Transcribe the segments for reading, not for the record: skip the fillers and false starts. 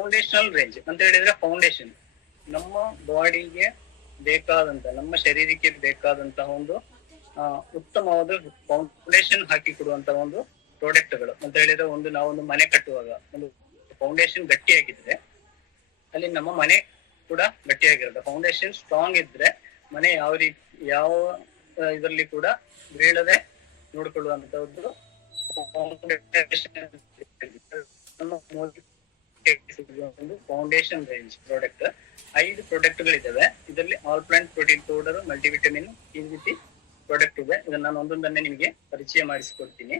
Foundational range ಅಂತ ಹೇಳಿದ್ರೆ foundation ನಮ್ಮ ಬಾಡಿಗೆ ಬೇಕಾದಂತ, ನಮ್ಮ ಶರೀರಕ್ಕೆ ಬೇಕಾದಂತಹ ಒಂದು ಉತ್ತಮವಾದ ಫೌಂಡೇಶನ್ ಹಾಕಿ ಕೊಡುವಂತಹ ಒಂದು ಪ್ರಾಡಕ್ಟ್ಗಳು ಅಂತ ಹೇಳಿದ್ರೆ, ನಾವೊಂದು ಮನೆ ಕಟ್ಟುವಾಗ ಒಂದು ಫೌಂಡೇಶನ್ ಗಟ್ಟಿಯಾಗಿದ್ರೆ ಅಲ್ಲಿ ನಮ್ಮ ಮನೆ ಕೂಡ ಗಟ್ಟಿಯಾಗಿರುತ್ತೆ. ಫೌಂಡೇಶನ್ ಸ್ಟ್ರಾಂಗ್ ಇದ್ರೆ ಮನೆ ಯಾವ ಇದರಲ್ಲಿ ಕೂಡ ಬೀಳದೆ ನೋಡ್ಕೊಳ್ಳುವಂತದ್ದು ಒಂದು ಫೌಂಡೇಶನ್ ರೇಂಜ್ ಪ್ರಾಡಕ್ಟ್. 5 ಪ್ರಾಡಕ್ಟ್ಗಳಿದ್ದಾವೆ ಇದರಲ್ಲಿ. All plant protein powder, multivitamin, ಈ ರೀತಿ ಪ್ರಾಡಕ್ಟ್ ಇದೆ. ಇದನ್ನ ನಾನು ಒಂದೊಂದನ್ನೇ ನಿಮಗೆ ಪರಿಚಯ ಮಾಡಿಸಿಕೊಡ್ತೀನಿ.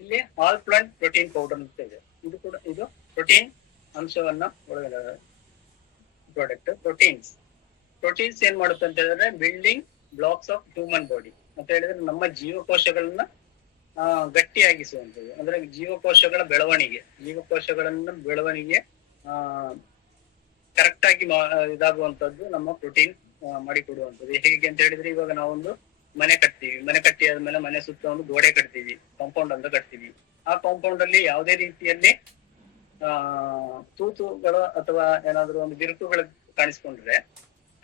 ಇಲ್ಲಿ ಆಲ್ ಪ್ಲಾಂಟ್ ಪ್ರೋಟೀನ್ ಪೌಡರ್ ಅಂತ ಇದೆ. ಇದು ಪ್ರೋಟೀನ್ ಅಂಶವನ್ನ ಒಳಗಡೆ ಪ್ರಾಡಕ್ಟ್. ಪ್ರೋಟೀನ್ಸ್ ಏನ್ ಮಾಡುತ್ತೆ ಅಂತ ಹೇಳಿದ್ರೆ, building blocks of human body ಅಂತ ಹೇಳಿದ್ರೆ ನಮ್ಮ ಜೀವಕೋಶಗಳನ್ನ ಗಟ್ಟಿಯಾಗಿಸುವಂಥದ್ದು. ಅಂದ್ರೆ ಜೀವಕೋಶಗಳ ಬೆಳವಣಿಗೆ ಕರೆಕ್ಟ್ ಆಗಿ ಇದಾಗುವಂತದ್ದು ನಮ್ಮ ಪ್ರೋಟೀನ್ ಮಾಡಿಕೊಡುವಂಥದ್ದು. ಹೇಗೆ ಅಂತ ಹೇಳಿದ್ರೆ, ಇವಾಗ ನಾವೊಂದು ಮನೆ ಕಟ್ಟಿ ಆದ್ಮೇಲೆ ಮನೆ ಸುತ್ತ ಒಂದು ಗೋಡೆ ಕಟ್ತೀವಿ, ಕಾಂಪೌಂಡ್ ಅಂತ ಕಟ್ತೀವಿ. ಆ ಕಾಂಪೌಂಡ್ ಅಲ್ಲಿ ಯಾವುದೇ ರೀತಿಯಲ್ಲಿ ತೂತುಗಳು ಅಥವಾ ಏನಾದ್ರು ಒಂದು ಬಿರುಕುಗಳು ಕಾಣಿಸ್ಕೊಂಡ್ರೆ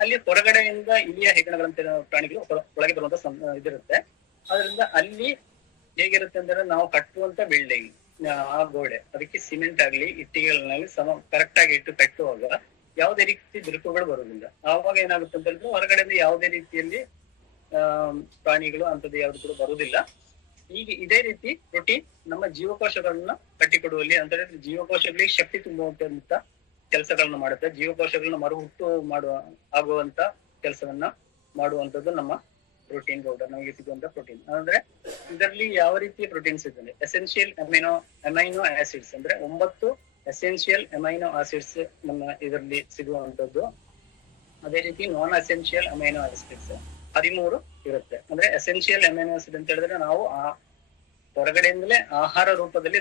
ಅಲ್ಲಿ ಹೊರಗಡೆಯಿಂದ ಇಲಿಯ ಹೆಗ್ಗಣಗಳಂತ ಪ್ರಾಣಿಗಳು ಒಳಗೆ ಬರುವಂತ ಇದಿರುತ್ತೆ. ಅದರಿಂದ ಅಲ್ಲಿ ಹೇಗಿರುತ್ತೆ ಅಂದ್ರೆ, ನಾವು ಕಟ್ಟುವಂತ ಬಿಲ್ಡಿಂಗ್ ಆ ಗೋಡೆ ಅದಕ್ಕೆ ಸಿಮೆಂಟ್ ಆಗ್ಲಿ ಇಟ್ಟಿಗೆಗಳಲ್ಲಿ ಕರೆಕ್ಟ್ ಆಗಿ ಇಟ್ಟು ಕಟ್ಟುವಾಗ ಯಾವುದೇ ರೀತಿ ಬಿರುಕುಗಳು ಬರುವುದಿಲ್ಲ. ಆವಾಗ ಏನಾಗುತ್ತೆ ಅಂತ ಹೇಳಿದ್ರೆ, ಹೊರಗಡೆಯಿಂದ ಯಾವುದೇ ರೀತಿಯಲ್ಲಿ ಪ್ರಾಣಿಗಳು ಅಂತದ್ದು ಯಾವ್ದು ಕೂಡ ಬರುವುದಿಲ್ಲ. ಈಗ ಇದೇ ರೀತಿ ಪ್ರೋಟೀನ್ ನಮ್ಮ ಜೀವಕೋಶಗಳನ್ನ ಕಟ್ಟಿಕೊಡುವಲ್ಲಿ ಅಂತ ಹೇಳಿದ್ರೆ, ಜೀವಕೋಶಗಳಿಗೆ ಶಕ್ತಿ ತುಂಬುವಂತ ಕೆಲಸಗಳನ್ನ ಮಾಡುತ್ತೆ. ಜೀವಕೋಶಗಳನ್ನ ಮರುಹುಟ್ಟು ಆಗುವಂತ ಕೆಲಸವನ್ನ ಮಾಡುವಂತದ್ದು ನಮ್ಮ ಪ್ರೋಟೀನ್ ಪೌಡರ್, ನಮಗೆ ಸಿಗುವಂತ ಪ್ರೋಟೀನ್. ಅಂದ್ರೆ ಇದರಲ್ಲಿ ಯಾವ ರೀತಿಯ ಪ್ರೋಟೀನ್ಸ್ ಇದ್ದಾವೆ? ಎಸೆನ್ಷಿಯಲ್ ಅಮೈನೋ ಆಸಿಡ್ಸ್ ಅಂದ್ರೆ 9 ಎಸೆನ್ಷಿಯಲ್ ಅಮೈನೋ ಆಸಿಡ್ಸ್ ನಮ್ಮ ಇದರಲ್ಲಿ ಸಿಗುವಂತದ್ದು. ಅದೇ ರೀತಿ ನಾನ್ ಎಸೆನ್ಷಿಯಲ್ ಅಮೈನೋ ಆಸಿಡ್ಸ್ 13 ಇರುತ್ತೆ. ಅಂದ್ರೆ ಎಸೆನ್ಷಿಯಲ್ ಅಮೈನೋ ಆಸಿಡ್ ಅಂತ ಹೇಳಿದ್ರೆ ನಾವು ಹೊರಗಡೆಯಿಂದಲೇ ಆಹಾರ ರೂಪದಲ್ಲಿ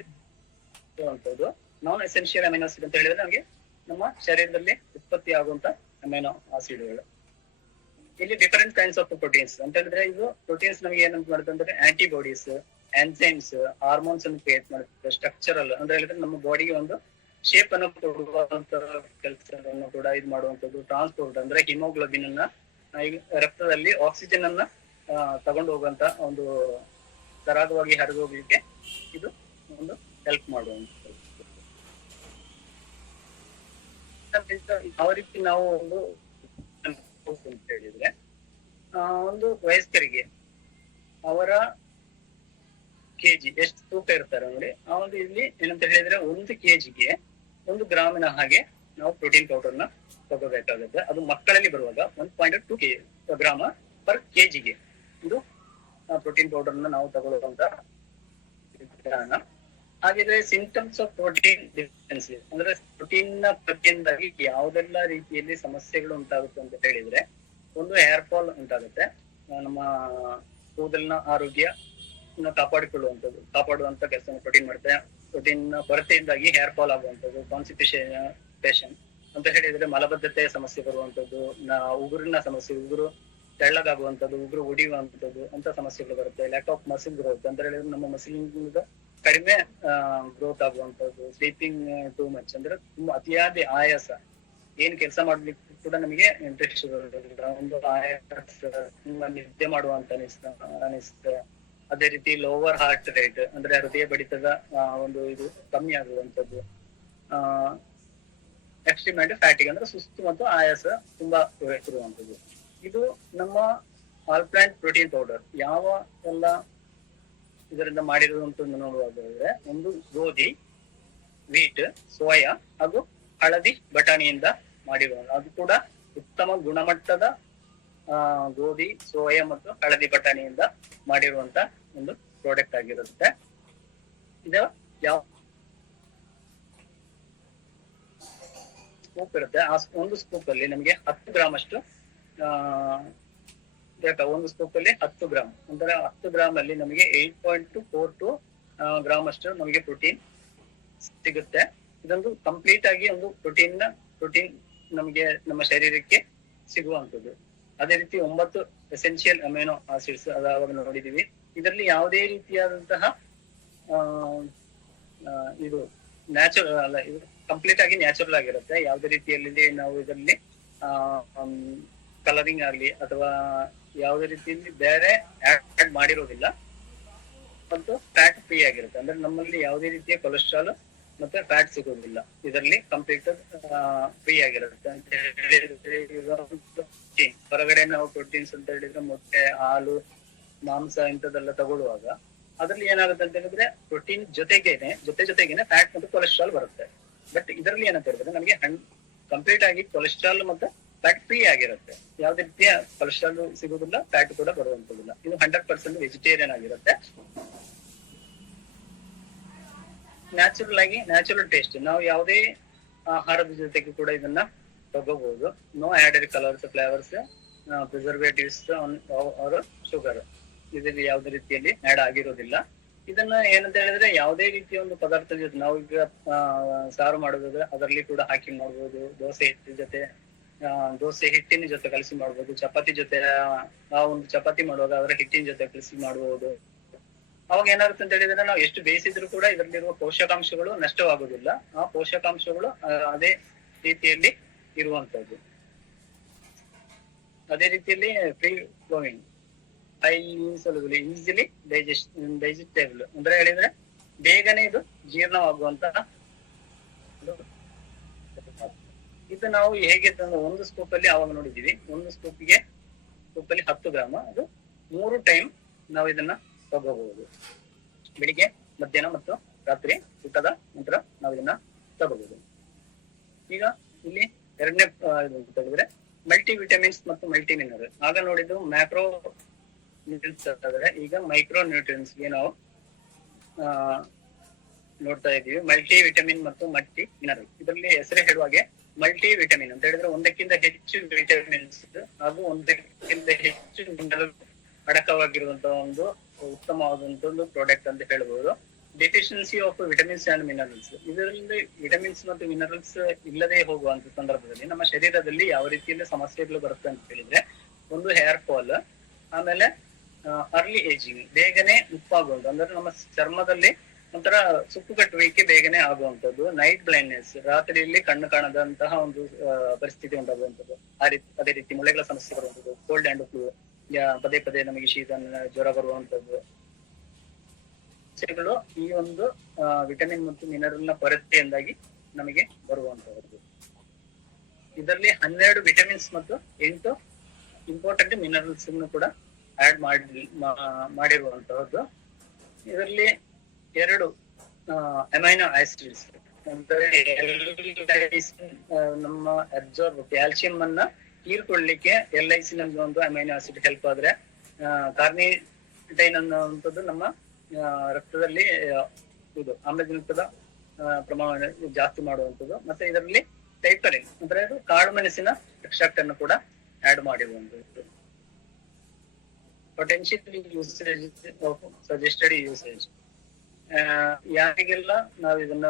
ಸಿಗುವಂತದ್ದು. ನಾನ್ ಎಸೆನ್ಷಿಯಲ್ ಅಮೈನೋ ಆಸಿಡ್ ಅಂತ ಹೇಳಿದ್ರೆ ನಮಗೆ ನಮ್ಮ ಶರೀರದಲ್ಲಿ ಉತ್ಪತ್ತಿ ಆಗುವಂತ ಅಮೈನೋ ಆಸಿಡ್ಗಳು. ಇಲ್ಲಿ ಡಿಫರೆಂಟ್ ಕೈಂಡ್ಸ್ ಆಫ್ ಪ್ರೋಟೀನ್ಸ್ ಅಂತ ಹೇಳಿದ್ರೆ, ಇದು ಪ್ರೋಟೀನ್ಸ್ ನಮಗೆ ಏನಂತ ಮಾಡುತ್ತೆ ಅಂದ್ರೆ, ಆಂಟಿಬಾಡೀಸ್, ಎನ್ಸೈಮ್ಸ್, ಹಾರ್ಮೋನ್ಸ್ ಅನ್ನು ಕ್ರಿಯೇಟ್ ಮಾಡುತ್ತೆ. ಸ್ಟ್ರಕ್ಚರಲ್ ಅಂದ್ರೆ ಹೇಳಿದ್ರೆ ನಮ್ಮ ಬಾಡಿಗೆ ಒಂದು ಶೇಪ್ ಅನ್ನು ಕೊಡುವಂತ ಕೆಲಸವನ್ನು ಕೂಡ ಇದು ಮಾಡುವಂತದ್ದು. ಟ್ರಾನ್ಸ್ಪೋರ್ಟ್ ಅಂದ್ರೆ ಹಿಮೋಗ್ಲೋಬಿನ್ ಅನ್ನ ರಕ್ತದಲ್ಲಿ ಆಕ್ಸಿಜನ್ ಅನ್ನ ತಗೊಂಡು ಹೋಗುವಂತ ಒಂದು ಸರಾಗವಾಗಿ ಹರಿದು ಹೋಗ್ಲಿಕ್ಕೆ ಇದು ಒಂದು ಹೆಲ್ಪ್ ಮಾಡುವಂಥದ್ದು. ಯಾವ ರೀತಿ ನಾವು ಒಂದು ಅಂತ ಹೇಳಿದ್ರೆ, ಒಂದು ವಯಸ್ಕರಿಗೆ ಅವರ ಕೆಜಿ ಎಷ್ಟು ತೂಕ ಇರ್ತಾರೆ ನೋಡಿ, ಆ ಒಂದು ಇಲ್ಲಿ ಏನಂತ ಹೇಳಿದ್ರೆ 1 kgಗೆ 1 ಗ್ರಾಮಿನ ಹಾಗೆ ನಾವು ಪ್ರೋಟೀನ್ ಪೌಡರ್ನ ತಗೋಬೇಕಾಗುತ್ತೆ. ಅದು ಮಕ್ಕಳಲ್ಲಿ ಬರುವಾಗ 1.2 ಗ್ರಾಮ ಪರ್ kgಗೆ ಇದು ಪ್ರೋಟೀನ್ ಪೌಡರ್ನ ನಾವು ತಗೊಳ್ಳುವಂತ ವಿಧಾನ. ಹಾಗಿದ್ರೆ ಸಿಂಪ್ಟಮ್ಸ್ ಆಫ್ ಪ್ರೋಟೀನ್ ಡಿಫಿಷಿಯನ್ಸಿ ಅಂದ್ರೆ ಪ್ರೋಟೀನ್ ನ ಕೊರತೆಯಿಂದಾಗಿ ಯಾವ್ದೆಲ್ಲ ರೀತಿಯಲ್ಲಿ ಸಮಸ್ಯೆಗಳು ಉಂಟಾಗುತ್ತೆ ಅಂತ ಹೇಳಿದ್ರೆ, ಒಂದು ಹೇರ್ ಫಾಲ್ ಉಂಟಾಗುತ್ತೆ. ನಮ್ಮ ಕೂದಲಿನ ಆರೋಗ್ಯ ಕಾಪಾಡುವಂತ ಕೆಲಸ ಪ್ರೋಟೀನ್ ಮಾಡುತ್ತೆ. ಪ್ರೋಟೀನ್ ಕೊರತೆಯಿಂದಾಗಿ ಹೇರ್ ಫಾಲ್ ಆಗುವಂಥದ್ದು, ಕಾನ್ಸ್ಟಿಪೇಷನ್ ಅಂತ ಹೇಳಿದ್ರೆ ಮಲಬದ್ಧತೆಯ ಸಮಸ್ಯೆ ಬರುವಂತದ್ದು, ಉಗುರಿನ ಸಮಸ್ಯೆ, ಉಗುರು ತೆಳ್ಳಗಾಗುವಂಥದ್ದು, ಉಗುರು ಒಡೆಯುವಂಥದ್ದು ಅಂತ ಸಮಸ್ಯೆಗಳು ಬರುತ್ತೆ. ಲ್ಯಾಕ್ ಆಫ್ ಮಸಿಲ್ ಗ್ರೋತ್ ಅಂತ ಹೇಳಿದ್ರೆ ನಮ್ಮ ಮಸಿಲ್ ಕಡಿಮೆ ಗ್ರೋತ್ ಆಗುವಂಥದ್ದು. ಸ್ಲೀಪಿಂಗ್ ಟೂ ಮಚ್ ಅಂದ್ರೆ ತುಂಬಾ ಅತಿಯಾದ ಆಯಾಸ, ಏನ್ ಕೆಲಸ ಮಾಡ್ಲಿಕ್ಕೆ ಕೂಡ ನಮಗೆ ಇಂಟ್ರೆಸ್ಟ್ ಬರೋದಿಲ್ಲ, ಒಂದು ಆಯಾಸ, ತುಂಬಾ ನಿದ್ದೆ ಮಾಡುವಂತ ಅನಿಸ್ತದೆ. ಅದೇ ರೀತಿ ಲೋವರ್ ಹಾರ್ಟ್ ರೇಟ್ ಅಂದ್ರೆ ಹೃದಯ ಬಡಿತದ ಒಂದು ಇದು ಕಮ್ಮಿ ಆಗುವಂಥದ್ದು. ಎಕ್ಸ್ಟ್ರೀಮ್ ಫ್ಯಾಟಿಗ್ ಅಂದ್ರೆ ಸುಸ್ತು ಮತ್ತು ಆಯಾಸ ತುಂಬಾ ಇರುವಂಥದ್ದು. ಇದು ನಮ್ಮ ಆಲ್ ಪ್ಲಾಂಟ್ ಪ್ರೋಟೀನ್ ಪೌಡರ್ ಯಾವ ಎಲ್ಲ ಇದರಿಂದ ಮಾಡಿರುವಂತ ನೋಡುವುದಾದ್ರೆ, ಒಂದು ಗೋಧಿ, ವೀಟ್, ಸೋಯಾ ಹಾಗೂ ಹಳದಿ ಬಟಾಣಿಯಿಂದ ಮಾಡಿರುವ, ಅದು ಕೂಡ ಉತ್ತಮ ಗುಣಮಟ್ಟದ ಗೋಧಿ, ಸೋಯಾ ಮತ್ತು ಹಳದಿ ಬಟಾಣಿಯಿಂದ ಮಾಡಿರುವಂತ ಒಂದು ಪ್ರಾಡಕ್ಟ್ ಆಗಿರುತ್ತೆ. ಇದು ಯಾವ ಸ್ಕೂಪ್ ಇರುತ್ತೆ, ಆ ಒಂದು ಸ್ಕೂಪ್ ಅಲ್ಲಿ ನಮಗೆ 10 ಗ್ರಾಮ್ ಅಷ್ಟು ಒಂದು ಸ್ಕೂಪ್ ಅಲ್ಲಿ 10 ಗ್ರಾಮ್ ಅಂದ್ರೆ 10 ಗ್ರಾಮ್ ಅಲ್ಲಿ ನಮಗೆ 8.42 ಗ್ರಾಮ್ ಅಷ್ಟು ನಮಗೆ ಪ್ರೋಟೀನ್ ಸಿಗುತ್ತೆ. ಇದೊಂದು ಕಂಪ್ಲೀಟ್ ಆಗಿ ಒಂದು ಪ್ರೋಟೀನ್ ನಮಗೆ ನಮ್ಮ ಶರೀರಕ್ಕೆ ಸಿಗುವಂತದ್ದು. ಅದೇ ರೀತಿ 9 ಎಸೆನ್ಷಿಯಲ್ ಅಮೈನೋ ಆಸಿಡ್ಸ್ ಅದಾವಾಗ ನೋಡಿದೀವಿ. ಇದರಲ್ಲಿ ಯಾವುದೇ ರೀತಿಯಾದಂತಹ ಇದು ನ್ಯಾಚುರಲ್ ಅಲ್ಲ, ಇದು ಕಂಪ್ಲೀಟ್ ಆಗಿ ನ್ಯಾಚುರಲ್ ಆಗಿರುತ್ತೆ. ಯಾವುದೇ ರೀತಿಯಲ್ಲಿ ನಾವು ಇದರಲ್ಲಿ ಕಲರಿಂಗ್ ಆಗ್ಲಿ ಅಥವಾ ಯಾವುದೇ ರೀತಿಯಲ್ಲಿ ಬೇರೆ ಆಡ್ ಮಾಡಿರೋದಿಲ್ಲ. ಮತ್ತು ಫ್ಯಾಟ್ ಫ್ರೀ ಆಗಿರುತ್ತೆ, ಅಂದ್ರೆ ನಮ್ಮಲ್ಲಿ ಯಾವುದೇ ರೀತಿಯ ಕೊಲೆಸ್ಟ್ರಾಲ್ ಮತ್ತೆ ಫ್ಯಾಟ್ ಸಿಗೋದಿಲ್ಲ. ಇದರಲ್ಲಿ ಕಂಪ್ಲೀಟ್ ಫ್ರೀ ಆಗಿರುತ್ತೆ ಅಂತ ಹೇಳಿದ್ರೆ. ಹೊರಗಡೆ ನಾವು ಪ್ರೋಟೀನ್ಸ್ ಅಂತ ಹೇಳಿದ್ರೆ ಮೊಟ್ಟೆ, ಹಾಲು, ಮಾಂಸ ಇಂಥದ್ದೆಲ್ಲ ತಗೊಳ್ಳುವಾಗ ಅದ್ರಲ್ಲಿ ಏನಾಗುತ್ತೆ ಅಂತ ಹೇಳಿದ್ರೆ ಪ್ರೋಟೀನ್ ಜೊತೆಗೇನೆ ಫ್ಯಾಟ್ ಮತ್ತು ಕೊಲೆಸ್ಟ್ರಾಲ್ ಬರುತ್ತೆ. ಬಟ್ ಇದರಲ್ಲಿ ಏನಂತ ಹೇಳಿದ್ರೆ ನಮಗೆ ಕಂಪ್ಲೀಟ್ ಆಗಿ ಕೊಲೆಸ್ಟ್ರಾಲ್ ಮತ್ತೆ ಫ್ಯಾಟ್ ಫ್ರೀ ಆಗಿರುತ್ತೆ. ಯಾವುದೇ ರೀತಿಯ ಕೊಲೆಸ್ಟ್ರಾಲ್ ಸಿಗುದಿಲ್ಲ, ಫ್ಯಾಟ್ ಕೂಡ ಬರುವಂತದಿಲ್ಲ. ಇದು 100% ವೆಜಿಟೇರಿಯನ್ ಆಗಿರುತ್ತೆ. Natural taste. ನಾವು ಯಾವುದೇ ಆಹಾರದ ಜೊತೆಗೆ ಕೂಡ ಇದನ್ನ ತಗೋಬಹುದು. No added colours, flavours, preservatives or sugar ಇದರಲ್ಲಿ ಯಾವುದೇ ರೀತಿಯಲ್ಲಿ ಆಡ್ ಆಗಿರೋದಿಲ್ಲ. ಇದನ್ನ ಏನಂತ ಹೇಳಿದ್ರೆ ಯಾವುದೇ ರೀತಿಯ ಒಂದು ಪದಾರ್ಥದ ಜೊತೆ ನಾವು ಈಗ ಸಾರು ಮಾಡೋದಾದ್ರೆ ಅದರಲ್ಲಿ ಕೂಡ ಹಾಕಿ ಮಾಡ್ಬೋದು. ದೋಸೆ ಹಿಟ್ಟಿನ ಜೊತೆ ಕಲಸಿ ಮಾಡ್ಬೋದು. ಚಪಾತಿ ಜೊತೆ ನಾವು ಒಂದು ಚಪಾತಿ ಮಾಡುವಾಗ ಅದರ ಹಿಟ್ಟಿನ ಜೊತೆ ಕಲಸಿ ಮಾಡಬಹುದು. ಅವಾಗ ಏನಾಗುತ್ತೆ ಅಂತ ಹೇಳಿದ್ರೆ ನಾವು ಎಷ್ಟು ಬೇಯಿಸಿದ್ರು ಕೂಡ ಇದರಲ್ಲಿರುವ ಪೋಷಕಾಂಶಗಳು ನಷ್ಟವಾಗುದಿಲ್ಲ. ಆ ಪೋಷಕಾಂಶಗಳು ಅದೇ ರೀತಿಯಲ್ಲಿ ಇರುವಂತದ್ದು. ಅದೇ ರೀತಿಯಲ್ಲಿ ಫ್ರೀ ಫ್ಲೋಯಿಂಗ್, ಈಸಿಲಿ ಡೈಜೆಸ್ಟೇಬಲ್ ಅಂದ್ರೆ ಹೇಳಿದ್ರೆ ಬೇಗನೆ ಇದು ಜೀರ್ಣವಾಗುವಂತಹ. ಇದು ನಾವು ಹೇಗೆ ಒಂದು ಸ್ಕೂಪ್ ಅಲ್ಲಿ ಆವಾಗ ನೋಡಿದೀವಿ, ಒಂದು ಸ್ಕೂಪ್ಗೆ 10 ಗ್ರಾಮ್. ಅದು 3 ಟೈಮ್ ನಾವು ಇದನ್ನ ತಗೋಬಹುದು. ಬೆಳಿಗ್ಗೆ, ಮಧ್ಯಾಹ್ನ ಮತ್ತು ರಾತ್ರಿ ಊಟದ ನಂತರ ನಾವು ಇದನ್ನ ತಗೋಬಹುದು. ಈಗ ಇಲ್ಲಿ ಎರಡನೇ ಹೇಳಿದ್ರೆ ಮಲ್ಟಿ ವಿಟಮಿನ್ಸ್ ಮತ್ತು ಮಲ್ಟಿ ಮಿನರಲ್. ಆಗ ನೋಡಿದ್ದು ಮ್ಯಾಕ್ರೋ ನ್ಯೂಟ್ರಿಯನ್ಸ್ ಆದ್ರೆ ಈಗ ಮೈಕ್ರೋ ನ್ಯೂಟ್ರಿಯನ್ಸ್ ಗೆ ನಾವು ನೋಡ್ತಾ ಇದೀವಿ. ಮಲ್ಟಿ ವಿಟಮಿನ್ ಮತ್ತು ಮಲ್ಟಿ ಮಿನರಲ್. ಇದರಲ್ಲಿ ಹೆಸರೇ ಹೇಳುವಾಗೆ ಮಲ್ಟಿ ವಿಟಮಿನ್ ಅಂತ ಹೇಳಿದ್ರೆ ಒಂದಕ್ಕಿಂತ ಹೆಚ್ಚು ವಿಟಮಿನ್ಸ್ ಹಾಗೂ ಒಂದಕ್ಕಿಂತ ಹೆಚ್ಚು ಮಿನರಲ್ ಅಡಕವಾಗಿರುವಂತಹ ಒಂದು ಉತ್ತಮವಾದಂತ ಒಂದು ಪ್ರಾಡಕ್ಟ್ ಅಂತ ಹೇಳ್ಬಹುದು. Deficiency of vitamins and minerals. ಇದರಲ್ಲಿ ವಿಟಮಿನ್ಸ್ ಮತ್ತು ಮಿನರಲ್ಸ್ ಇಲ್ಲದೆ ಹೋಗುವಂತ ಸಂದರ್ಭದಲ್ಲಿ ನಮ್ಮ ಶರೀರದಲ್ಲಿ ಯಾವ ರೀತಿಯಲ್ಲಿ ಸಮಸ್ಯೆಗಳು ಬರುತ್ತೆ ಅಂತ ಹೇಳಿದ್ರೆ, ಒಂದು ಹೇರ್ ಫಾಲ್, ಆಮೇಲೆ ಅರ್ಲಿ ಏಜಿಂಗ್, ಬೇಗನೆ ಉಪ್ಪಾಗುವುದು ಅಂದ್ರೆ ನಮ್ಮ ಚರ್ಮದಲ್ಲಿ ಒಂಥರ ಸುಕ್ಕು ಕಟ್ಟುವಿಕೆ ಬೇಗನೆ ಆಗುವಂತದ್ದು. ನೈಟ್ ಬ್ಲೈಂಡ್ನೆಸ್, ರಾತ್ರಿಯಲ್ಲಿ ಕಣ್ಣು ಕಾಣದಂತಹ ಒಂದು ಪರಿಸ್ಥಿತಿ ಉಂಟಾಗುವಂಥದ್ದು. ಅದೇ ರೀತಿ ಮೊಳೆಗಳ ಸಮಸ್ಯೆ ಬರುವಂಥದ್ದು. ಕೋಲ್ಡ್ ಅಂಡ್ ಫ್ಲೂ, ಪದೇ ನಮಗೆ ಶೀತ, ಜ್ವರ ಬರುವಂತದ್ದು. ಈ ಒಂದು ವಿಟಮಿನ್ ಮತ್ತು ಮಿನರಲ್ ನ ಕೊರತೆಯಿಂದಾಗಿ ನಮಗೆ ಬರುವಂತಹದ್ದು. ಇದರಲ್ಲಿ 12 ವಿಟಮಿನ್ಸ್ ಮತ್ತು 8 ಇಂಪಾರ್ಟೆಂಟ್ ಮಿನರಲ್ಸ್ ಕೂಡ ಆಡ್ ಮಾಡಿರುವಂತಹದ್ದು. ಇದರಲ್ಲಿ 2 ಅಮೈನೋ ಆಸಿಡ್ಸ್ ಅಂದ್ರೆ ನಮ್ಮ ಅಬ್ಸಾರ್ಬ್ ಕ್ಯಾಲ್ಸಿಯಂ ಅನ್ನ ಹೀರ್ಕೊಳ್ಳಿಕ್ಕೆ LIC ನಮ್ಗೆ ಒಂದು ಅಮೈನೋ ಆಸಿಡ್ ಹೆಲ್ಪ್ ಆದ್ರೆ, ಕಾರ್ನಿಟೈನ್ ಅನ್ನುವಂಥದ್ದು ನಮ್ಮ ರಕ್ತದಲ್ಲಿ ಇದು ಆಮ್ಲಜನಕದ ಪ್ರಮಾಣ ಜಾಸ್ತಿ ಮಾಡುವಂಥದ್ದು. ಮತ್ತೆ ಇದರಲ್ಲಿ ಟೈಪರಿನ್ ಅಂದ್ರೆ ಅದು ಕಾಳು ಮೆಣಸಿನ ಎಕ್ಸ್ಟ್ರಾಕ್ಟ್ ಅನ್ನು ಕೂಡ ಆಡ್ ಮಾಡಿರುವಂಥದ್ದು. Potential usage, suggested usage. ಯಾರಿಗೆಲ್ಲ ನಾವು ಇದನ್ನ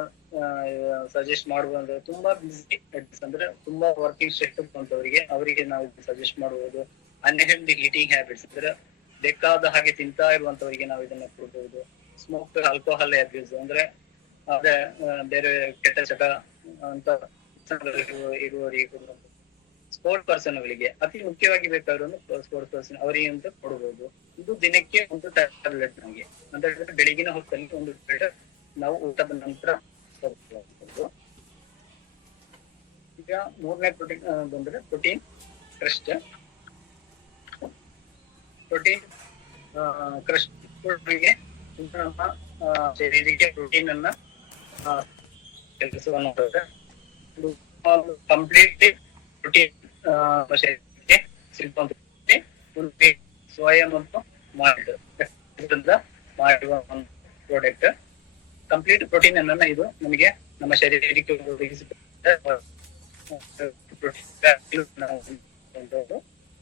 ಸಜೆಸ್ಟ್ ಮಾಡುವಂದ್ರೆ ತುಂಬಾ ಬಿಸಿ ಅಂದ್ರೆ ತುಂಬಾ ವರ್ಕಿಂಗ್ ಸ್ಟ್ರೆಸ್ ಅಂತವರಿಗೆ, ಅವರಿಗೆ ನಾವು ಸಜೆಸ್ಟ್ ಮಾಡುವುದು. ಅನ್ಹೆಲ್ದಿ ಈಟಿಂಗ್ ಹ್ಯಾಬಿಟ್ಸ್ ಅಂದ್ರೆ ಬೇಕಾದ ಹಾಗೆ ತಿಂತಾ ಇರುವಂತವರಿಗೆ ನಾವು ಇದನ್ನ ಕೊಡಬಹುದು. ಸ್ಮೋಕ್, ಆಲ್ಕೋಹಾಲ್ ಅಬ್ಯೂಸ್ ಅಂದ್ರೆ ಅದೇ ಬೇರೆ ಕೆಟ್ಟ ಚಟ ಅಂತ ಇರುವವರಿಗೆ, ಸ್ಪೋರ್ಟ್ ಪರ್ಸನ್ಗಳಿಗೆ ಅತಿ ಮುಖ್ಯವಾಗಿ ಬೇಕಾದ್ರು ಸ್ಪೋರ್ಟ್ಸ್ ಪರ್ಸನ್ ಅವರಿಗೆ ಅಂತ ಕೊಡಬಹುದು. ಇದು ದಿನಕ್ಕೆ 1 ಟ್ಯಾಬ್ಲೆಟ್ ನಮಗೆ ಅಂತ ಹೇಳಿದ್ರೆ ಬೆಳಗಿನ ಹೊತ್ತಲ್ಲಿ 1 ಟ್ಯಾಬ್ಲೆಟ್ ನಾವು ಊಟದ ನಂತರ ತಗೊಳ್ಬಹುದು. ಈಗ 3ನೇ ಪ್ರೋಟೀನ್ ಬಂದ್ರೆ ಪ್ರೋಟೀನ್ ಕ್ರಸ್ಟ್. ಪ್ರೋಟೀನ್ ಕ್ರಸ್ಟ್ ನಮ್ಮ ಶರೀರಕ್ಕೆ ಪ್ರೋಟೀನ್ ಅನ್ನ ಕೆಲಸವನ್ನು ಮಾಡುತ್ತೆ. ಕಂಪ್ಲೀಟ್ಲಿ ಪ್ರೋಟೀನ್ ಶರೀರಕ್ಕೆ ಸಿಗುವಂತ ಸೋಯಾ ಮತ್ತು ಮಾಲ್ಟ್ ಮಾಡುವ ಒಂದು ಪ್ರಾಡಕ್ಟ್. ಕಂಪ್ಲೀಟ್ ಪ್ರೋಟೀನ್ ಅನ್ನ ಇದು ನಮಗೆ ನಮ್ಮ ಶರೀರಕ್ಕೆ ಒದಗಿಸುತ್ತೆ.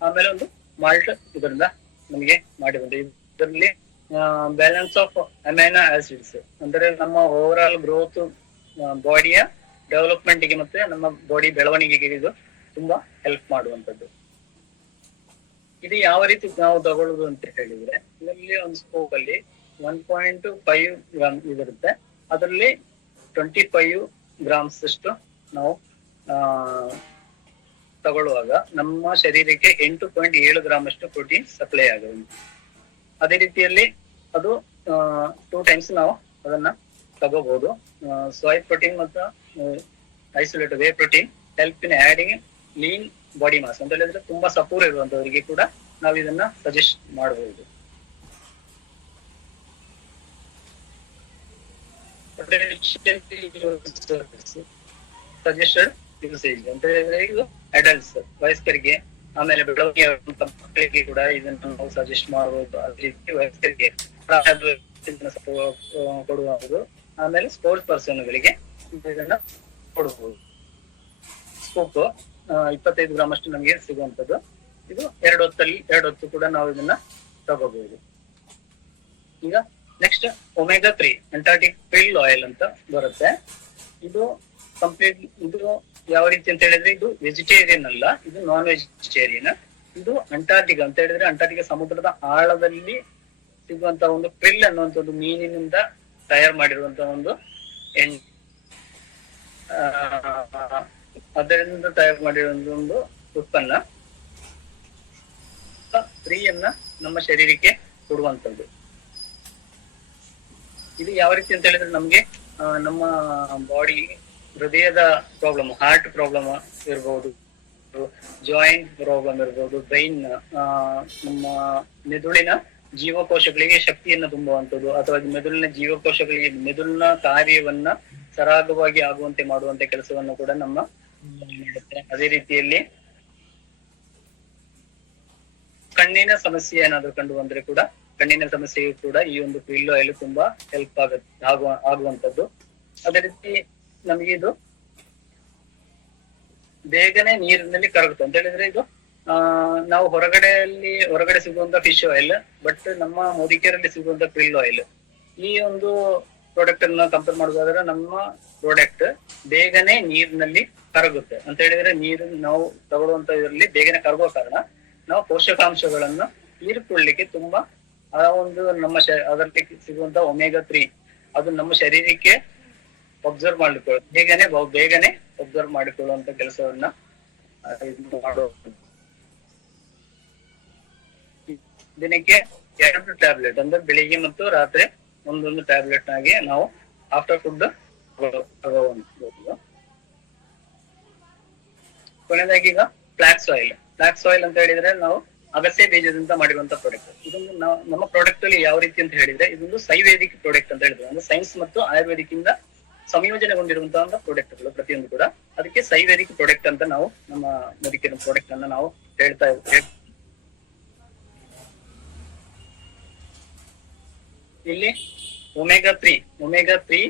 ಆಮೇಲೆ ಒಂದು ಮಾಲ್ಟ್ ಇದರಿಂದ ನಮಗೆ ಮಾಡಿ ಬಂದ. ಇದರಲ್ಲಿ ಬ್ಯಾಲೆನ್ಸ್ ಆಫ್ ಅಮೈನೋ ಆಸಿಡ್ಸ್ ಅಂದ್ರೆ ನಮ್ಮ ಓವರ್ ಆಲ್ ಗ್ರೋತ್, ಬಾಡಿಯ ಡೆವಲಪ್ಮೆಂಟ್ ಗೆ ಮತ್ತೆ ನಮ್ಮ ಬಾಡಿ ಬೆಳವಣಿಗೆಗೆ ಇದು ತುಂಬಾ ಹೆಲ್ಪ್ ಮಾಡುವಂತದ್ದು. ಇದು ಯಾವ ರೀತಿ ನಾವು ತಗೊಳ್ಳುದು ಅಂತ ಹೇಳಿದ್ರೆ, ಇದರಲ್ಲಿ ಒಂದು ಸ್ಕೋಪ್ ಅಲ್ಲಿ 1.5 ಗ್ರಾಮ್ ಇದಿರುತ್ತೆ. ಅದರಲ್ಲಿ 25 ಗ್ರಾಮ್ಸ್ ಅಷ್ಟು ನಾವು ತಗೊಳ್ಳುವಾಗ ನಮ್ಮ ಶರೀರಕ್ಕೆ 8.7 ಗ್ರಾಮ್ ಅಷ್ಟು ಪ್ರೋಟೀನ್ ಸಪ್ಲೈ ಆಗುತ್ತೆ. ಅದೇ ರೀತಿಯಲ್ಲಿ ಅದು 2 ಟೈಮ್ಸ್ ನಾವು ಅದನ್ನ ತಗೋಬಹುದು. ಸೋಯ್ ಪ್ರೋಟೀನ್ ಮತ್ತು isolated whey protein help in adding lean body mass ಅಂತ ಹೇಳಿದ್ರೆ ತುಂಬಾ ಸಪೂರ ಇರುವಂತವರಿಗೆ ಕೂಡ ನಾವು ಇದನ್ನ ಸಜೆಸ್ಟ್ ಮಾಡಬಹುದು. ಸಜೆಸ್ಟೆಡ್ ಯೂಸೇಜ್ ಅಂತ ಹೇಳಿದ್ರೆ ಇದು ಅಡಲ್ಟ್ಸ್ ವಯಸ್ಕರಿಗೆ, ಆಮೇಲೆ ಬೆಳವಣಿಗೆ ಮಕ್ಕಳಿಗೆ ಕೂಡ ಇದನ್ನು ನಾವು ಸಜೆಸ್ಟ್ ಮಾಡಬಹುದು. ಅದೇ ರೀತಿ ವಯಸ್ಕರಿಗೆ ಕೊಡುವುದು, ಆಮೇಲೆ ಸ್ಪೋರ್ಟ್ಸ್ ಪರ್ಸನ್ಗಳಿಗೆ ಇದನ್ನ ಕೊಡಬಹುದು. ಸ್ಕೋಪ್ 25 ಗ್ರಾಮ್ ಅಷ್ಟು ನಮಗೆ ಸಿಗುವಂತದ್ದು. ಇದು 2 ಹೊತ್ತು ಕೂಡ ನಾವು ಇದನ್ನ ತಗೋಬಹುದು. ಈಗ next omega 3 Antarctic krill oil ಅಂತ ಬರುತ್ತೆ. ಇದು ಕಂಪ್ಲೀಟ್ ಇದು ಯಾವ ರೀತಿ ಅಂತ ಹೇಳಿದ್ರೆ ಇದು ವೆಜಿಟೇರಿಯನ್ ಅಲ್ಲ, ಇದು ನಾನ್ ವೆಜಿಟೇರಿಯನ್. ಇದು ಅಂಟಾರ್ಟಿಕಾ ಅಂತ ಹೇಳಿದ್ರೆ ಅಂಟಾರ್ಟಿಕಾ ಸಮುದ್ರದ ಆಳದಲ್ಲಿ ಸಿಗುವಂತ ಒಂದು ಕ್ರಿಲ್ ಅನ್ನುವಂತ ಒಂದು ಮೀನಿನಿಂದ ತಯಾರು ಮಾಡಿರುವಂತಹ ಒಂದು ಎಣ್ಣೆ, ಅದರಿಂದ ತಯಾರು ಮಾಡಿರುವಂತ ಒಂದು ಉತ್ಪನ್ನ 3 ನಮ್ಮ ಶರೀರಕ್ಕೆ ಕೊಡುವಂತದ್ದು. ಇದು ಯಾವ ರೀತಿ ಅಂತ ಹೇಳಿದ್ರೆ ನಮ್ಗೆ ನಮ್ಮ ಬಾಡಿ ಹೃದಯದ ಪ್ರಾಬ್ಲಮ್, ಹಾರ್ಟ್ ಪ್ರಾಬ್ಲಮ್ ಇರ್ಬೋದು, ಜಾಯಿಂಟ್ ಪ್ರಾಬ್ಲಮ್ ಇರ್ಬೋದು, ಬ್ರೈನ್ ನಮ್ಮ ಮೆದುಳಿನ ಜೀವಕೋಶಗಳಿಗೆ ಶಕ್ತಿಯನ್ನು ತುಂಬುವಂಥದ್ದು, ಅಥವಾ ಮೆದುಳಿನ ಜೀವಕೋಶಗಳಿಗೆ ಮೆದುಳಿನ ಕಾರ್ಯವನ್ನ ಸರಾಗವಾಗಿ ಆಗುವಂತೆ ಮಾಡುವಂತ ಕೆಲಸವನ್ನು ಕೂಡ ನಮ್ಮ ಮಾಡುತ್ತೆ. ಅದೇ ರೀತಿಯಲ್ಲಿ ಕಣ್ಣಿನ ಸಮಸ್ಯೆ ಏನಾದ್ರು ಕಂಡು ಬಂದ್ರೆ ಕೂಡ ಕಣ್ಣಿನ ಸಮಸ್ಯೆಗೂ ಕೂಡ ಈ ಒಂದು ಕ್ರಿಲ್ ಆಯಿಲ್ ತುಂಬಾ ಹೆಲ್ಪ್ ಆಗುವಂತದ್ದು. ಅದೇ ರೀತಿ ನಮಗೆ ಇದು ಬೇಗನೆ ನೀರಿನಲ್ಲಿ ಕರಗುತ್ತೆ ಅಂತ ಹೇಳಿದ್ರೆ ಇದು ನಾವು ಹೊರಗಡೆ ಸಿಗುವಂತ ಫಿಶ್ ಆಯಿಲ್, ಬಟ್ ನಮ್ಮ ಮುದಿಕೆರಲ್ಲಿ ಸಿಗುವಂತ ಕ್ರಿಲ್ ಆಯಿಲ್, ಈ ಒಂದು ಪ್ರಾಡಕ್ಟ್ ಅನ್ನ ಕಂಪೇರ್ ಮಾಡೋದಾದ್ರೆ ನಮ್ಮ ಪ್ರಾಡಕ್ಟ್ ಬೇಗನೆ ನೀರಿನಲ್ಲಿ ಕರಗುತ್ತೆ ಅಂತ ಹೇಳಿದ್ರೆ ನೀರು ನಾವು ತಗೊಳ್ಳುವಂತ ಇದರಲ್ಲಿ ಬೇಗನೆ ಕರಗುವ ಕಾರಣ ನಾವು ಪೋಷಕಾಂಶಗಳನ್ನು ಹೀರಿಕೊಳ್ಳಿಕ್ಕೆ ತುಂಬಾ ಆ ಒಂದು ನಮ್ಮ ಅದರಲ್ಲಿ ಸಿಗುವಂತ ಒಮೆಗಾ 3 ಅದು ನಮ್ಮ ಶರೀರಕ್ಕೆ ಒಬ್ಸರ್ವ್ ಬೇಗನೆ ಒಬ್ಸರ್ವ್ ಮಾಡಿಕೊಳ್ಳುವಂತ ಕೆಲಸವನ್ನ ಮಾಡುವ. ದಿನಕ್ಕೆ 2 ಟ್ಯಾಬ್ಲೆಟ್ ಅಂದ್ರೆ ಬೆಳಿಗ್ಗೆ ಮತ್ತು ರಾತ್ರಿ ಒಂದೊಂದು ಟ್ಯಾಬ್ಲೆಟ್ ಆಗಿ ನಾವು ಆಫ್ಟರ್ ಫುಡ್ ತಗೋಬಹುದು. ಕೊನೆಯದಾಗಿ ಈಗ ಫ್ಲಾಕ್ಸ್ ಆಯಿಲ್ ಅಂತ ಹೇಳಿದ್ರೆ ನಾವು ಅಗಸೆ ಬೀಜದಿಂದ ಮಾಡಿರುವಂತ ಪ್ರಾಡಕ್ಟ್. ಇದೊಂದು ನಮ್ಮ ಪ್ರಾಡಕ್ಟ್ ಅಲ್ಲಿ ಯಾವ ರೀತಿ ಅಂತ ಹೇಳಿದ್ರೆ ಇದೊಂದು ಸೈವೇದಿಕ್ ಪ್ರಾಡಕ್ಟ್ ಅಂತ ಹೇಳಿದ್ರೆ ಅಂದ್ರೆ ಸೈನ್ಸ್ ಮತ್ತು ಆಯುರ್ವೇದಿಕ್ ಇಂದ ಸಂಯೋಜನೆಗೊಂಡಿರುವಂತಹ ಪ್ರಾಡಕ್ಟ್ಗಳು ಪ್ರತಿಯೊಂದು ಕೂಡ, ಅದಕ್ಕೆ ಸೈವೇದಿಕ್ ಪ್ರಾಡಕ್ಟ್ ಅಂತ ನಾವು ನಮ್ಮ ಮುದಿಕಿನ ಪ್ರಾಡಕ್ಟ್ ಅನ್ನ ನಾವು ಹೇಳ್ತಾ ಇದ್ದೇವೆ. ಇಲ್ಲಿ ಒಮೆಗಾ 3,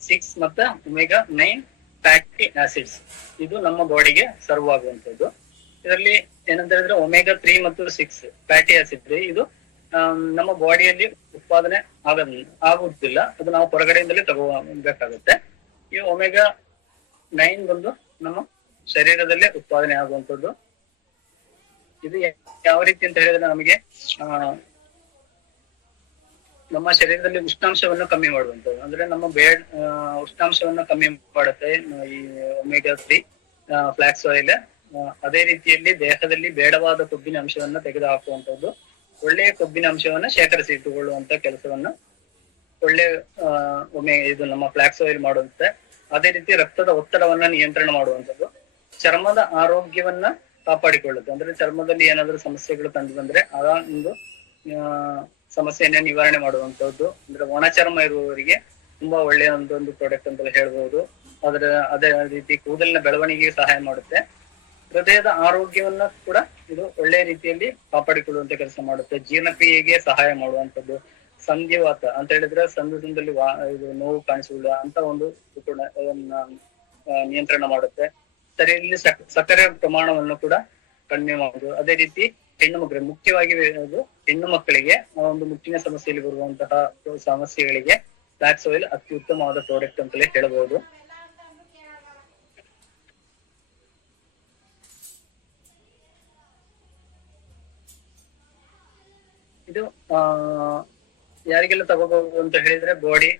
6 ಮತ್ತು ಒಮೆಗಾ 9 ಫ್ಯಾಟಿ ಆಸಿಡ್ಸ್ ಇದು ನಮ್ಮ ಬಾಡಿಗೆ ಸರ್ವ್ ಆಗುವಂತದ್ದು. ಇದರಲ್ಲಿ ಏನಂತ ಹೇಳಿದ್ರೆ ಒಮೆಗಾ 3 ಮತ್ತು 6 ಫ್ಯಾಟಿ ಆಸಿಡ್ ಇದು ನಮ್ಮ ಬಾಡಿಯಲ್ಲಿ ಉತ್ಪಾದನೆ ಆಗುವುದಿಲ್ಲ, ಅದು ನಾವು ಹೊರಗಡೆಯಿಂದಲೇ ತಗೋಬೇಕಾಗುತ್ತೆ. ಈ ಒಮೆಗಾ 9 ಬಂದು ನಮ್ಮ ಶರೀರದಲ್ಲೇ ಉತ್ಪಾದನೆ ಆಗುವಂತದ್ದು. ಇದು ಯಾವ ರೀತಿ ಅಂತ ಹೇಳಿದ್ರೆ ನಮಗೆ ನಮ್ಮ ಶರೀರದಲ್ಲಿ ಉಷ್ಣಾಂಶವನ್ನು ಕಮ್ಮಿ ಮಾಡುವಂಥದ್ದು, ಅಂದ್ರೆ ನಮ್ಮ ಉಷ್ಣಾಂಶವನ್ನು ಕಮ್ಮಿ ಮಾಡುತ್ತೆ ಈ ಒಮೆಗಾ 3 ಫ್ಲಾಕ್ಸ್ ಆಯಿಲ್. ಅದೇ ರೀತಿಯಲ್ಲಿ ದೇಹದಲ್ಲಿ ಬೇಡವಾದ ಕೊಬ್ಬಿನ ಅಂಶವನ್ನ ತೆಗೆದುಹಾಕುವಂಥದ್ದು, ಒಳ್ಳೆಯ ಕೊಬ್ಬಿನ ಅಂಶವನ್ನ ಶೇಖರಿಸಿ ಇಟ್ಟುಕೊಳ್ಳುವಂತ ಕೆಲಸವನ್ನ ಇದು ನಮ್ಮ ಫ್ಲಾಕ್ಸ್ ಆಯಿಲ್ ಮಾಡುತ್ತೆ. ಅದೇ ರೀತಿ ರಕ್ತದ ಒತ್ತಡವನ್ನ ನಿಯಂತ್ರಣ ಮಾಡುವಂಥದ್ದು, ಚರ್ಮದ ಆರೋಗ್ಯವನ್ನ ಕಾಪಾಡಿಕೊಳ್ಳುತ್ತೆ. ಅಂದ್ರೆ ಚರ್ಮದಲ್ಲಿ ಏನಾದ್ರೂ ಸಮಸ್ಯೆಗಳು ಕಂಡು ಬಂದ್ರೆ ಆ ಒಂದು ಸಮಸ್ಯೆಯನ್ನ ನಿವಾರಣೆ ಮಾಡುವಂತದ್ದು. ಅಂದ್ರೆ ಒಣ ಚರ್ಮ ಇರುವವರಿಗೆ ತುಂಬಾ ಒಳ್ಳೆಯ ಒಂದು ಪ್ರಾಡಕ್ಟ್ ಅಂತ ಹೇಳ್ಬಹುದು. ಅದೇ ರೀತಿ ಕೂದಲಿನ ಬೆಳವಣಿಗೆಗೆ ಸಹಾಯ ಮಾಡುತ್ತೆ. ಹೃದಯದ ಆರೋಗ್ಯವನ್ನ ಕೂಡ ಇದು ಒಳ್ಳೆಯ ರೀತಿಯಲ್ಲಿ ಕಾಪಾಡಿಕೊಳ್ಳುವಂತ ಕೆಲಸ ಮಾಡುತ್ತೆ. ಜೀರ್ಣಕ್ರಿಯೆಗೆ ಸಹಾಯ ಮಾಡುವಂತದ್ದು. ಸಂಧಿವಾತ ಅಂತ ಹೇಳಿದ್ರೆ ಸಂಧಿದಲ್ಲಿ ಇದು ನೋವು ಕಾಣಿಸುವುದಿಲ್ಲ ಅಂತ ಒಂದು ನಿಯಂತ್ರಣ ಮಾಡುತ್ತೆ. ಶರೀರದಲ್ಲಿ ಸಕ್ಕರೆ ಪ್ರಮಾಣವನ್ನು ಕೂಡ ಕಡಿಮೆ ಮಾಡುವುದು. ಅದೇ ರೀತಿ ಹೆಣ್ಣು ಮಕ್ಕಳಿಗೆ ಮುಖ್ಯವಾಗಿ ಹೆಣ್ಣು ಮಕ್ಕಳಿಗೆ ಒಂದು ಮುಟ್ಟಿನ ಸಮಸ್ಯೆಯಲ್ಲಿ ಬರುವಂತಹ ಸಮಸ್ಯೆಗಳಿಗೆ ಫ್ಲಾಕ್ಸ್ ಆಯಿಲ್ ಅತ್ಯುತ್ತಮವಾದ ಪ್ರಾಡಕ್ಟ್ ಅಂತಲೇ ಹೇಳಬಹುದು. ಇದು ಯಾರಿಗೆಲ್ಲ ತಗೋಬಹುದು ಅಂತ ಹೇಳಿದ್ರೆ ಬಾಡಿ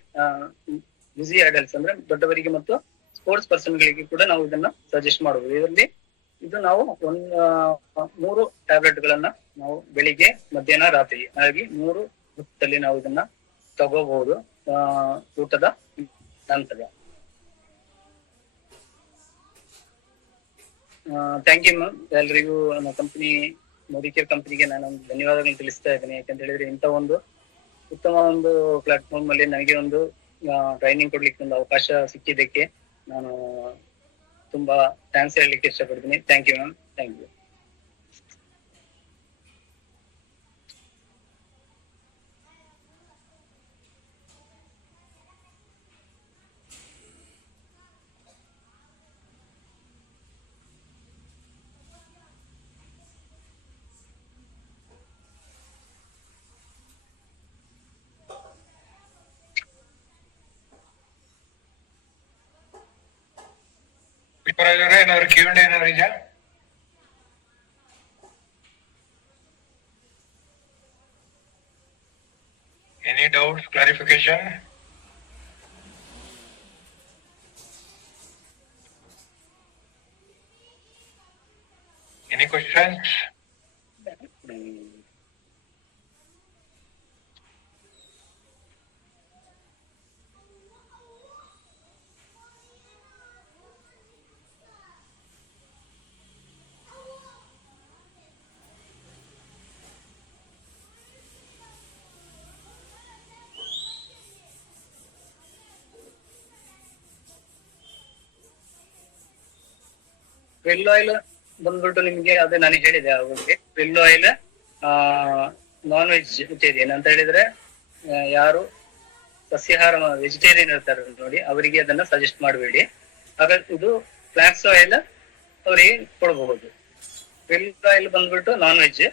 ಬ್ಯುಸಿ ಅಡಲ್ಟ್ಸ್ ಅಂದ್ರೆ ದೊಡ್ಡವರಿಗೆ ಮತ್ತು ಸ್ಪೋರ್ಟ್ಸ್ ಪರ್ಸನ್ ಗಳಿಗೆ ಕೂಡ ನಾವು ಇದನ್ನ ಸಜೆಸ್ಟ್ ಮಾಡಬಹುದು. ಇದರಲ್ಲಿ ಇದು ನಾವು ಒಂದ್ 3 ಟ್ಯಾಬ್ಲೆಟ್ ಗಳನ್ನ ನಾವು ಬೆಳಿಗ್ಗೆ, ಮಧ್ಯಾಹ್ನ, ರಾತ್ರಿ ಹಾಗೆ 3 ಹೊತ್ತಲ್ಲಿ ನಾವು ಇದನ್ನ ತಗೋಬಹುದು ಊಟದ ನಂತರ. Thank you ma'am. ಎಲ್ರಿಗೂ ನಮ್ಮ ಕಂಪನಿ ಮೋದಿಕೇರ್ ಕಂಪನಿಗೆ ನಾನು ಧನ್ಯವಾದಗಳನ್ನು ತಿಳಿಸ್ತಾ ಇದ್ದೇನೆ. ಯಾಕಂತ ಹೇಳಿದ್ರೆ ಇಂಥ ಒಂದು ಉತ್ತಮ ಒಂದು ಪ್ಲಾಟ್ಫಾರ್ಮ್ ಅಲ್ಲಿ ನನಗೆ ಒಂದು ಟ್ರೈನಿಂಗ್ ಕೊಡ್ಲಿಕ್ಕೆ ಒಂದು ಅವಕಾಶ ಸಿಕ್ಕಿದ್ದಕ್ಕೆ ನಾನು ತುಂಬಾ ಥ್ಯಾಂಕ್ಸ್ ಹೇಳಲಿಕ್ಕೆ ಇಷ್ಟಪಡ್ತೀನಿ. Thank you ma'am. Thank you. ಏನಾದ್ರು Q&A ಏನಾದ್ರು ಇದೆಯಾ? Any doubts, clarification? Any questions? Krill oil ಬಂದ್ಬಿಟ್ಟು ನಿಮ್ಗೆ ಅದೇ ನಾನು ಹೇಳಿದೆ ಅವಾಗೆ, ಕ್ರಿಲ್ ಆಯಿಲ್ ನಾನ್ ವೆಜಿಟೇರಿಯನ್ ಅಂತ ಹೇಳಿದ್ರೆ ಯಾರು ಸಸ್ಯಾಹಾರ ವೆಜಿಟೇರಿಯನ್ ಇರ್ತಾರೆ ನೋಡಿ ಅವರಿಗೆ ಅದನ್ನ ಸಜೆಸ್ಟ್ ಮಾಡಬೇಡಿ. ಹಾಗಾಗಿ ಇದು ಫ್ಲಾಕ್ಸ್ ಆಯಿಲ್ ಅವರಿಗೆ ಕೊಡಬಹುದು. ಕ್ರಿಲ್ ಆಯಿಲ್ ಬಂದ್ಬಿಟ್ಟು ನಾನ್ ವೆಜ್,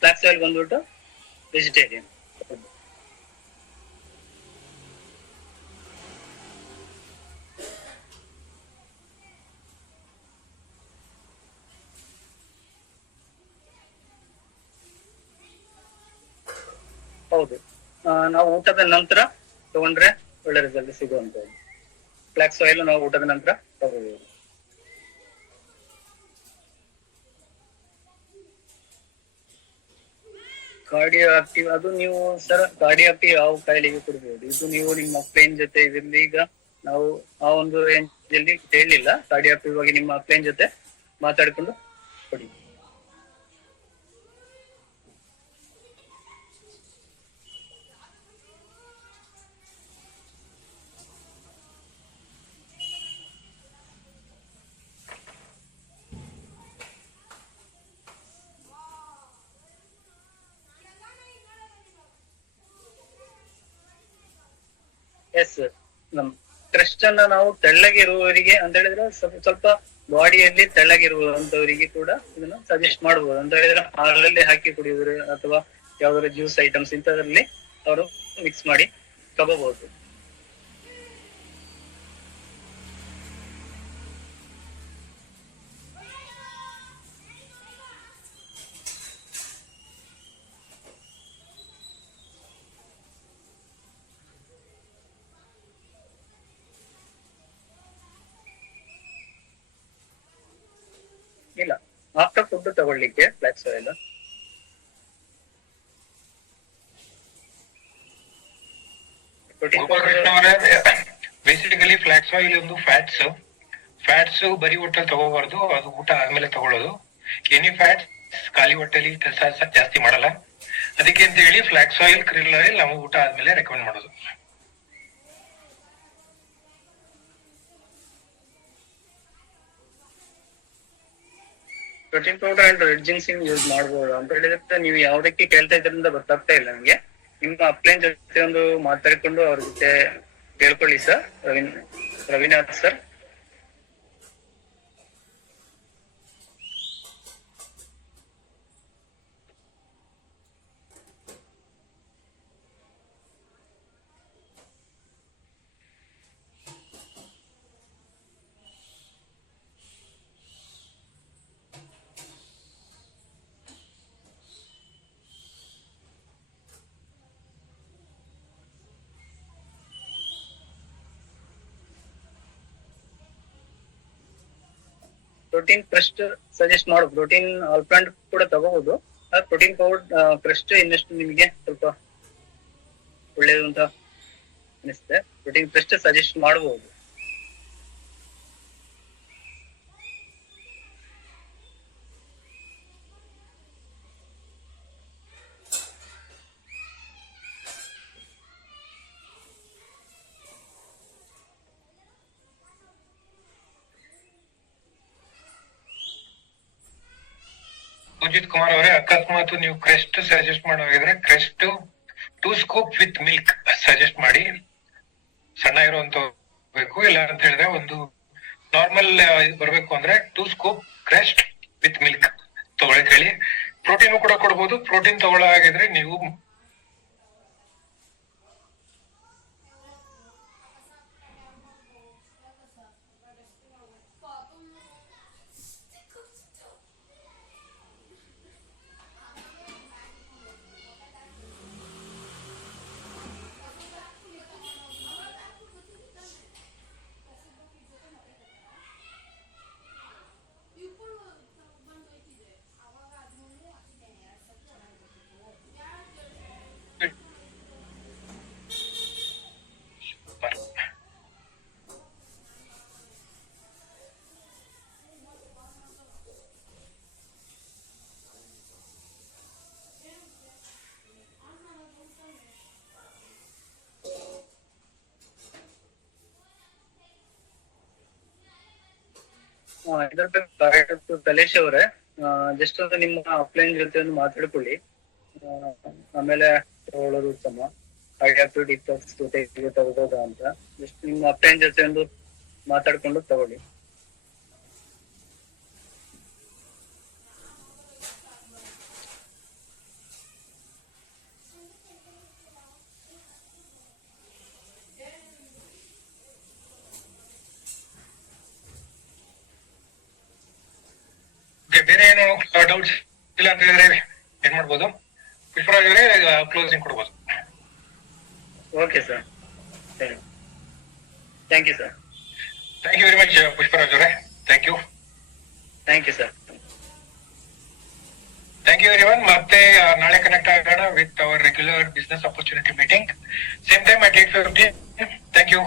ಫ್ಲಾಕ್ಸ್ ಆಯಿಲ್ ಬಂದ್ಬಿಟ್ಟು ವೆಜಿಟೇರಿಯನ್. ಹೌದು, ನಾವು ಊಟದ ನಂತರ ತಗೊಂಡ್ರೆ ಒಳ್ಳೆ ರಿಸಲ್ಟ್ ಸಿಗುವಂತದ್ದು. ಫ್ಲಾಕ್ಸ್ ಆಯಿಲ್ ನಾವು ಊಟದ ನಂತರ ತಗೋಬಹುದು. ಕಾರ್ಡಿಯೋ ಆಕ್ಟಿವ್ ಅದು ನೀವು ಸರ್ ಕಾರ್ಡಿಯೋ ಆಕ್ಟಿವ್ ಯಾವ ಕಾಯಿಲೆಗೆ ಕೊಡಬಹುದು. ಇದು ನೀವು ನಿಮ್ಮ ಪ್ಲೇನ್ ಜೊತೆ ಇದರಲ್ಲಿ ಈಗ ನಾವು ಆ ಒಂದು ರೇಂಜ್ ಅಲ್ಲಿ ಹೇಳಲಿಲ್ಲ. ಕಾರ್ಡಿಯೋ ಆಕ್ಟಿವ್ ಆಗಿ ನಿಮ್ಮ ಪ್ಲೇನ್ ಜೊತೆ ಮಾತಾಡಿಕೊಂಡು ಕೊಡಿ. ಎಸ್, ನಮ್ ಕ್ರಸ್ಟ್ ಅನ್ನ ನಾವು ತೆಳ್ಳಗಿರುವವರಿಗೆ ಅಂತ ಹೇಳಿದ್ರೆ ಸ್ವಲ್ಪ ಬಾಡಿಯಲ್ಲಿ ತೆಳ್ಳಗಿರುವಂತವರಿಗೆ ಕೂಡ ಇದನ್ನ ಸಜೆಸ್ಟ್ ಮಾಡಬಹುದು. ಅಂತ ಹೇಳಿದ್ರೆ ಹಾಲಲ್ಲಿ ಹಾಕಿ ಕುಡಿಯುವುದು ಅಥವಾ ಯಾವ್ದಾದ್ರು ಜ್ಯೂಸ್ ಐಟಮ್ಸ್ ಇಂಥದ್ರಲ್ಲಿ ಅವರು ಮಿಕ್ಸ್ ಮಾಡಿ ತಗೋಬಹುದು. ಇಲ್ಲ, ಆಫ್ಟರ್ ಫುಡ್ ತಗೊಳ್ಳಿಕ್ಕೆ flax oil. Basically flax oil ಒಂದು ಫ್ಯಾಟ್ಸ್ ಬರೀ ಹೊಟ್ಟೆಲಿ ತಗೋಬಾರ್ದು, ಅದು ಊಟ ಆದ್ಮೇಲೆ ತಗೊಳ್ಳೋದು. ಎನಿ ಫ್ಯಾಟ್ಸ್ ಖಾಲಿ ಹೊಟ್ಟೆಲಿ ಕೆಲಸ ಜಾಸ್ತಿ ಮಾಡಲ್ಲ. ಅದಕ್ಕೆ ಅಂತ ಹೇಳಿ ಫ್ಲಾಕ್ಸ್ ಆಯಿಲ್, ಕ್ರಿಲ್ ಆಯಿಲ್ ನಾವು ಊಟ ಆದ್ಮೇಲೆ ರೆಕಮೆಂಡ್ ಮಾಡೋದು. Protein powder and red ginseng use ಮಾಡಬಹುದು ಅಂತ ಹೇಳಿದ್ರೆ ನೀವು ಯಾವ್ದಕ್ಕೆ ಕೇಳ್ತಾ ಇದ್ರಿಂದ ಗೊತ್ತಾಗ್ತಾ ಇಲ್ಲ ನನಗೆ. ನಿಮ್ಮ ಅಪ್ಲೈನ್ ಜೊತೆ ಒಂದು ಮಾತಾಡಿಕೊಂಡು ಅವ್ರ ಜೊತೆ ಕೇಳ್ಕೊಳ್ಳಿ sir. Ravinath sir. Protein crest suggest ಮಾಡು. ಪ್ರೋಟೀನ್ ಆಲ್ಪ್ಲಾಂಟ್ ಕೂಡ ತಗೋಬಹುದು. ಪ್ರೋಟೀನ್ ಪೌಡರ್ ಕ್ರಸ್ಟ್ ಇನ್ನಷ್ಟು ನಿಮಗೆ ಸ್ವಲ್ಪ ಒಳ್ಳೇದು ಅಂತ ಅನಿಸುತ್ತೆ. ಪ್ರೋಟೀನ್ ಕ್ರಸ್ಟ್ ಸಜೆಸ್ಟ್ ಮಾಡಬಹುದು. ಸುಜಿತ್ ಕುಮಾರ್ ಅವರೇ, ಅಕಸ್ಮಾತ್ ನೀವು ಕ್ರೆಸ್ಟ್ ಸಜೆಸ್ಟ್ ಮಾಡೋಗಿದ್ರೆ crest 2 scoop with milk suggest ಮಾಡಿ. ಸಣ್ಣ ಇರುವಂತ ಬೇಕು, ಇಲ್ಲ ಅಂತ ಹೇಳಿದ್ರೆ ಒಂದು ನಾರ್ಮಲ್ ಬರ್ಬೇಕು ಅಂದ್ರೆ 2 ಸ್ಕೂಪ್ ಕ್ರೆಸ್ಟ್ ವಿತ್ ಮಿಲ್ಕ್ ತಗೊಳಕ್ ಹೇಳಿ. ಪ್ರೋಟೀನ್ ಕೂಡ ಕೊಡ್ಬೋದು. ಪ್ರೋಟೀನ್ ತಗೊಳ್ಳೋ ಹಾಗಿದ್ರೆ ನೀವು ಇದರ ಕಲೇಶ್ ಅವರೇ, ಜಸ್ಟ್ ಒಂದು ನಿಮ್ಮ ಅಪ್ಲೈನ್ ಜೊತೆ ಒಂದು ಮಾತಾಡ್ಕೊಳ್ಳಿ. ಆಮೇಲೆ ತಗೊಳ್ಳೋದು ಉತ್ತಮ. ಹಾಗೆ ಡಿಟಾಕ್ಸ್ ತಗೋಬೋದಾ ಅಂತ ಜಸ್ಟ್ ನಿಮ್ಮ ಅಪ್ಲೈನ್ ಜೊತೆ ಒಂದು ಮಾತಾಡ್ಕೊಂಡು ತಗೊಳ್ಳಿ. ಬೇರೆ ಏನು ಡೌಟ್ಸ್ ಇಲ್ಲ ಅಂತ ಹೇಳಿದ್ರೆ ಏನ್ ಮಾಡ್ಬೋದು? ಪುಷ್ಪರಾಜ್ ಅವರೇ, ಕ್ಲೋಸಿಂಗ್ ಕೊಡ್ಬೋದು. Okay sir, thank you sir. Thank you very much Pushparaj ಅವರೇ. Thank you sir. Thank you everyone. ಮತ್ತೆ ನಾಳೆ ಕನೆಕ್ಟ್ ಆಗೋಣ with our regular business opportunity meeting, same time at 8:15. Thank you.